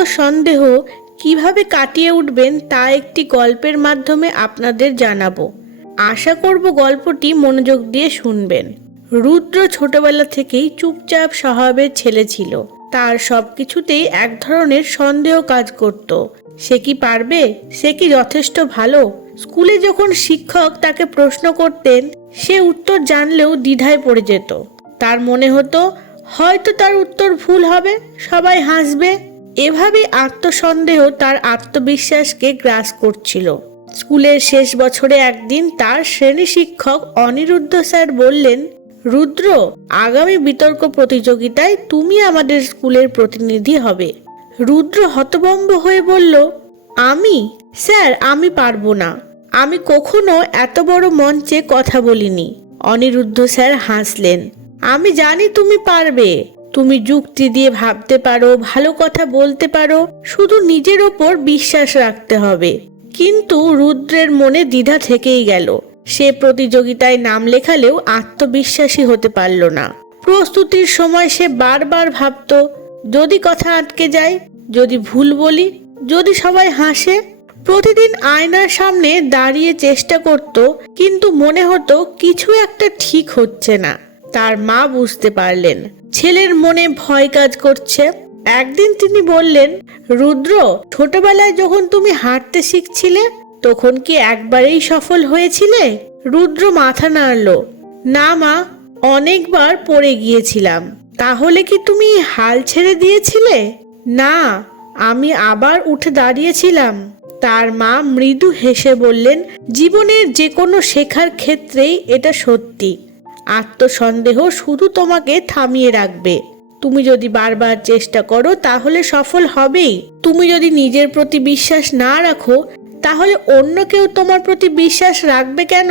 আত্মসন্দেহ কিভাবে কাটিয়ে উঠবেন তা একটি গল্পের মাধ্যমে আপনাদের জানাবো। আশা করব গল্পটি মনোযোগ দিয়ে শুনবেন। রুদ্র ছোটবেলা থেকেই চুপচাপ স্বভাবের ছেলে ছিল। তার সবকিছুতেই এক ধরনের সন্দেহ কাজ করত। সে কি পারবে? সে কি যথেষ্ট ভালো? স্কুলে যখন শিক্ষক তাকে প্রশ্ন করতেন, সে উত্তর জানলেও দ্বিধায় পড়ে যেত। তার মনে হতো হয়তো তার উত্তর ভুল হবে, সবাই হাসবে। এভাবেই আত্মসন্দেহ তার আত্মবিশ্বাসকে গ্রাস করছিল। স্কুলের শেষ বছরে একদিন তার শ্রেণী শিক্ষক অনিরুদ্ধ স্যার বললেন, রুদ্র, আগামী বিতর্ক প্রতিযোগিতায় তুমি আমাদের স্কুলের প্রতিনিধি হবে। রুদ্র হতভম্ব হয়ে বলল, আমি? স্যার, আমি পারবো না। আমি কখনো এত বড় মঞ্চে কথা বলিনি। অনিরুদ্ধ স্যার হাসলেন। আমি জানি তুমি পারবে। তুমি যুক্তি দিয়ে ভাবতে পারো, ভালো কথা বলতে পারো, শুধু নিজের ওপর বিশ্বাস রাখতে হবে। কিন্তু রুদ্রের মনে দ্বিধা থেকেই গেল। সে প্রতিযোগিতায় নাম লেখালেও আত্মবিশ্বাসী হতে পারল না। প্রস্তুতির সময় সে বারবার ভাবত, যদি কথা আটকে যায়, যদি ভুল বলি, যদি সবাই হাসে। প্রতিদিন আয়নার সামনে দাঁড়িয়ে চেষ্টা করত, কিন্তু মনে হতো কিছু একটা ঠিক হচ্ছে না। তার মা বুঝতে পারলেন ছেলের মনে ভয় কাজ করছে। একদিন তিনি বললেন, রুদ্র, ছোটবেলায় যখন তুমি হাঁটতে শিখছিলে, তখন কি একবারেই সফল হয়েছিলে? রুদ্র মাথা নাড়ল। না মা, অনেকবার পড়ে গিয়েছিলাম। তাহলে কি তুমি হাল ছেড়ে দিয়েছিলে? না, আমি আবার উঠে দাঁড়িয়েছিলাম। তার মা মৃদু হেসে বললেন, জীবনের যে কোনো শেখার ক্ষেত্রেই এটা সত্যি। আত্মসন্দেহ শুধু তোমাকে থামিয়ে রাখবে। তুমি যদি বারবার চেষ্টা করো তাহলে সফল হবেই। তুমি যদি নিজের প্রতি বিশ্বাস না রাখো, তাহলে অন্য কেউ তোমার প্রতি বিশ্বাস রাখবে কেন?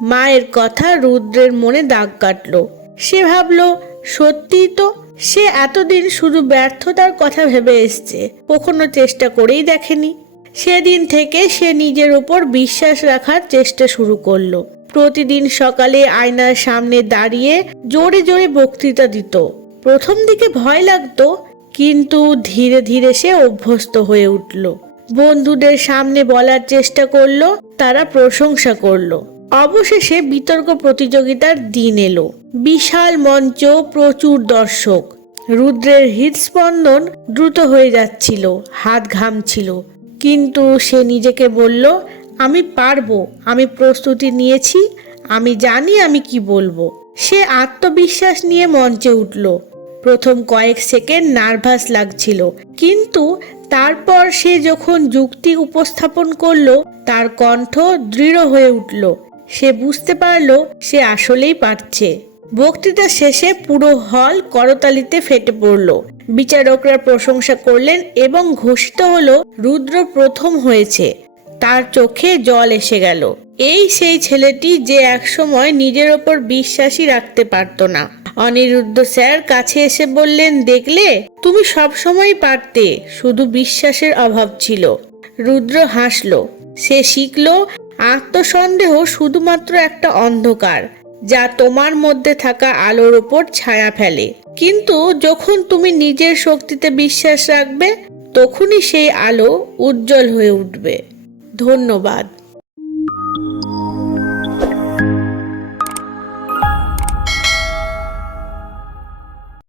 মায়ের কথা রুদ্রের মনে দাগ কাটলো। সে ভাবলো, সত্যিই তো, সে এতদিন শুধু ব্যর্থতার কথা ভেবে এসছে, কখনো চেষ্টা করেই দেখেনি। সেদিন থেকে সে নিজের উপর বিশ্বাস রাখার চেষ্টা শুরু করলো। প্রতিদিন সকালে আয়নার সামনে দাঁড়িয়ে জোরে জোরে বক্তৃতা দিত। প্রথম দিকে ভয় লাগতো, কিন্তু ধীরে ধীরে সে অভ্যস্ত হয়ে উঠল। বন্ধুদের সামনে বলার চেষ্টা করলো, তারা প্রশংসা করলো। অবশেষে বিতর্ক প্রতিযোগিতার দিন এলো। বিশাল মঞ্চ, প্রচুর দর্শক। রুদ্রের হৃদস্পন্দন দ্রুত হয়ে যাচ্ছিল, হাত ঘামছিল। কিন্তু সে নিজেকে বলল, আমি পারবো, আমি প্রস্তুতি নিয়েছি, আমি জানি আমি কি বলবো। সে আত্মবিশ্বাস নিয়ে মঞ্চে উঠল। প্রথম কয়েক সেকেন্ড নার্ভাস লাগছিল, কিন্তু তারপর সে যখন যুক্তি উপস্থাপন করলো, তার কণ্ঠ দৃঢ় হয়ে উঠল। সে বুঝতে পারলো সে আসলেই পারছে। বক্তৃতা শেষে পুরো হল করতালিতে ফেটে পড়ল। বিচারকরা প্রশংসা করলেন এবং ঘোষিত হলো রুদ্র প্রথম হয়েছে। তার চোখে জল এসে গেল। এই সেই ছেলেটি যে একসময় নিজের ওপর বিশ্বাসই রাখতে পারতো না। অনিরুদ্ধ স্যার কাছে এসে বললেন, দেখলে, তুমি সবসময় পারতে, শুধু বিশ্বাসের অভাব ছিল। রুদ্র হাসলো। সে শিখলো আত্মসন্দেহ শুধুমাত্র একটা অন্ধকার, যা তোমার মধ্যে থাকা আলোর ওপর ছায়া ফেলে। কিন্তু যখন তুমি নিজের শক্তিতে বিশ্বাস রাখবে, তখনই সেই আলো উজ্জ্বল হয়ে উঠবে। ধন্যবাদ।